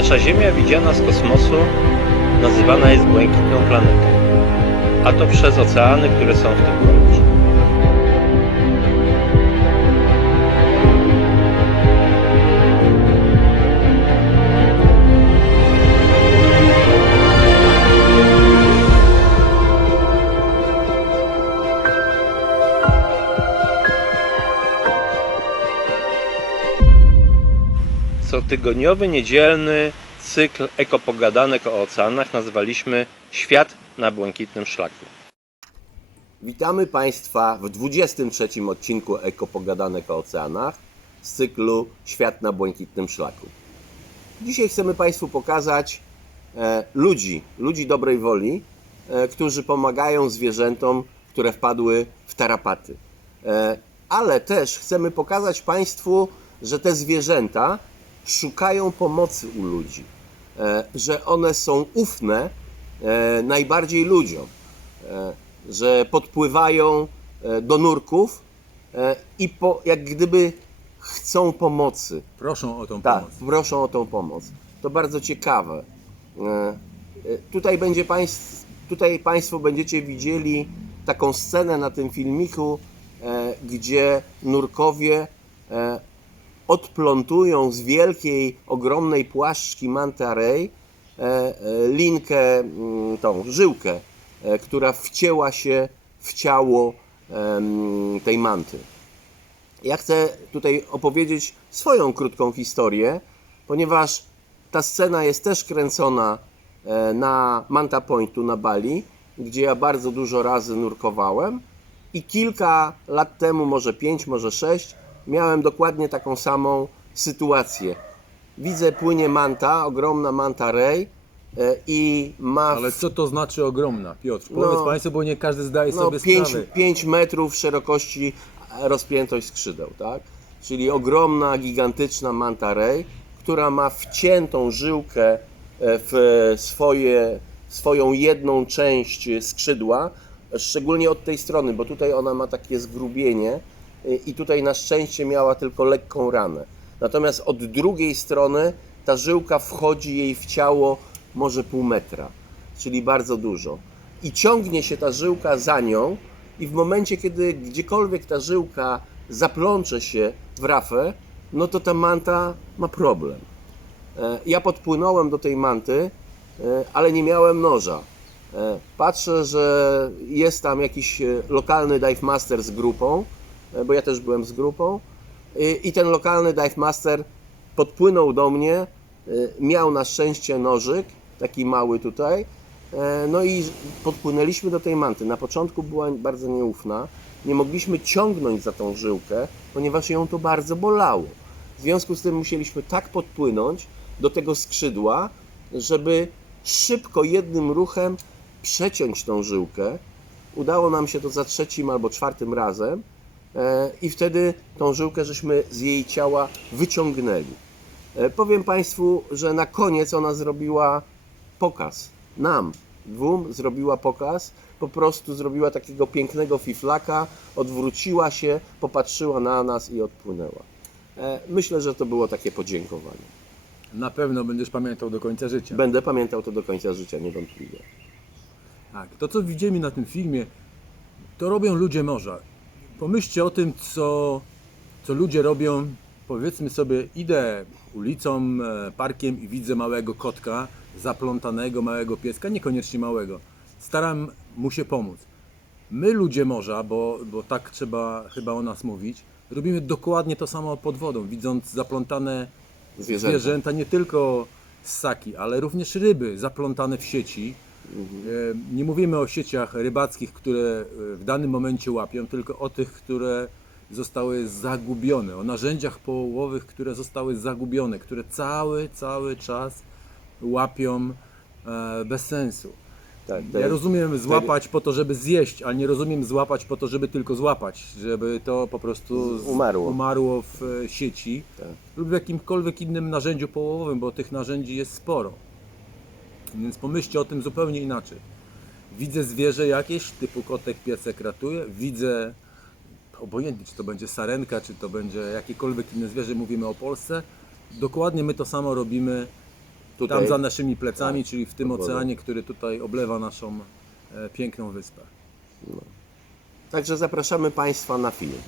Nasza Ziemia widziana z kosmosu nazywana jest błękitną planetą, a to przez oceany, które są w tym głębi. Cotygodniowy, niedzielny cykl ekopogadanek o oceanach nazwaliśmy Świat na błękitnym szlaku. Witamy Państwa w 23 odcinku Ekopogadanek o oceanach z cyklu Świat na błękitnym szlaku. Dzisiaj chcemy Państwu pokazać e, ludzi, ludzi dobrej woli, e, którzy pomagają zwierzętom, które wpadły w tarapaty. E, ale też chcemy pokazać Państwu, że te zwierzęta szukają pomocy u ludzi, e, że one są ufne e, najbardziej ludziom e, że podpływają do nurków i po, jak gdyby chcą pomocy. Proszą o tą Tak, pomoc. proszą o tą pomoc. To bardzo ciekawe. Tutaj, będzie państw, tutaj Państwo będziecie widzieli taką scenę na tym filmiku, gdzie nurkowie odplątują z wielkiej, ogromnej płaszczki manta ray e, e, linkę, mm, tą żyłkę, e, która wcięła się w ciało tej manty. Ja chcę tutaj opowiedzieć swoją krótką historię, ponieważ ta scena jest też kręcona na Manta Pointu na Bali, gdzie ja bardzo dużo razy nurkowałem i kilka lat temu, może pięć, może sześć, miałem dokładnie taką samą sytuację. Widzę płynie manta, ogromna manta ray e, i ma Ale co to znaczy ogromna, Piotr? No. Powiedz Państwu, bo nie każdy zdaje no, sobie 5, sprawę. 5 metrów szerokości e, rozpiętość skrzydeł, tak? Czyli ogromna, gigantyczna manta ray, która ma wciętą żyłkę e, w swoje, swoją jedną część skrzydła, szczególnie od tej strony, bo tutaj ona ma takie zgrubienie i tutaj na szczęście miała tylko lekką ranę. Natomiast od drugiej strony ta żyłka wchodzi jej w ciało może pół metra, czyli bardzo dużo. I ciągnie się ta żyłka za nią i w momencie, kiedy gdziekolwiek ta żyłka zaplącze się w rafę, no to ta manta ma problem. E, Ja podpłynąłem do tej manty, e, ale nie miałem noża. E, Patrzę, że jest tam jakiś lokalny dive master z grupą, bo ja też byłem z grupą. I- I ten lokalny dive master podpłynął do mnie, e, miał na szczęście nożyk, taki mały tutaj. E, No i podpłynęliśmy do tej manty. Na początku była bardzo nieufna. Nie mogliśmy ciągnąć za tą żyłkę, ponieważ ją to bardzo bolało. W związku z tym musieliśmy tak podpłynąć do tego skrzydła, żeby szybko jednym ruchem przeciąć tą żyłkę. Udało nam się to za trzecim albo czwartym razem e, i wtedy tą żyłkę żeśmy z jej ciała wyciągnęli. E, Powiem Państwu, że na koniec ona zrobiła pokaz. Nam, dwóm, zrobiła pokaz. Po prostu zrobiła takiego pięknego fiflaka, odwróciła się, popatrzyła na nas i odpłynęła. E, Myślę, że to było takie podziękowanie. Na pewno będziesz pamiętał do końca życia. Będę pamiętał to do końca życia, niewątpliwie. Tak, to co widzimy na tym filmie, to robią ludzie morza. Pomyślcie o tym, co, co ludzie robią. Powiedzmy sobie, idę ulicą, e, parkiem i widzę małego kotka, zaplątanego małego pieska, niekoniecznie małego. Staram mu się pomóc. My ludzie morza, bo, bo tak trzeba chyba o nas mówić, robimy dokładnie to samo pod wodą, widząc zaplątane Zwierzęta. zwierzęta, nie tylko ssaki, ale również ryby zaplątane w sieci. E, Nie mówimy o sieciach rybackich, które e, w danym momencie łapią, tylko o tych, które zostały zagubione, o narzędziach połowowych, które zostały zagubione, które cały, cały czas łapią e, bez sensu. Tak, Ja rozumiem złapać po to, żeby zjeść, ale nie rozumiem złapać po to, żeby tylko złapać, żeby to po prostu z- Umarło. umarło w sieci Tak. lub w jakimkolwiek innym narzędziu połowowym, bo tych narzędzi jest sporo. Więc pomyślcie o tym zupełnie inaczej. Widzę zwierzę jakieś, typu kotek, piesek ratuje, widzę, obojętnie czy to będzie sarenka, czy to będzie jakiekolwiek inne zwierzę, mówimy o Polsce, dokładnie my to samo robimy tutaj. Tam za naszymi plecami, Tak, czyli w tym oceanie, który tutaj oblewa naszą e, piękną wyspę. Także zapraszamy Państwa na film.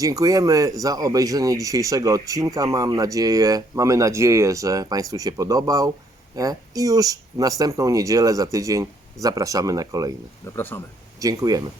Dziękujemy za obejrzenie dzisiejszego odcinka. Mam nadzieję, mamy nadzieję, że Państwu się podobał. E, I już w następną niedzielę za tydzień zapraszamy na kolejny. Zapraszamy. Dziękujemy.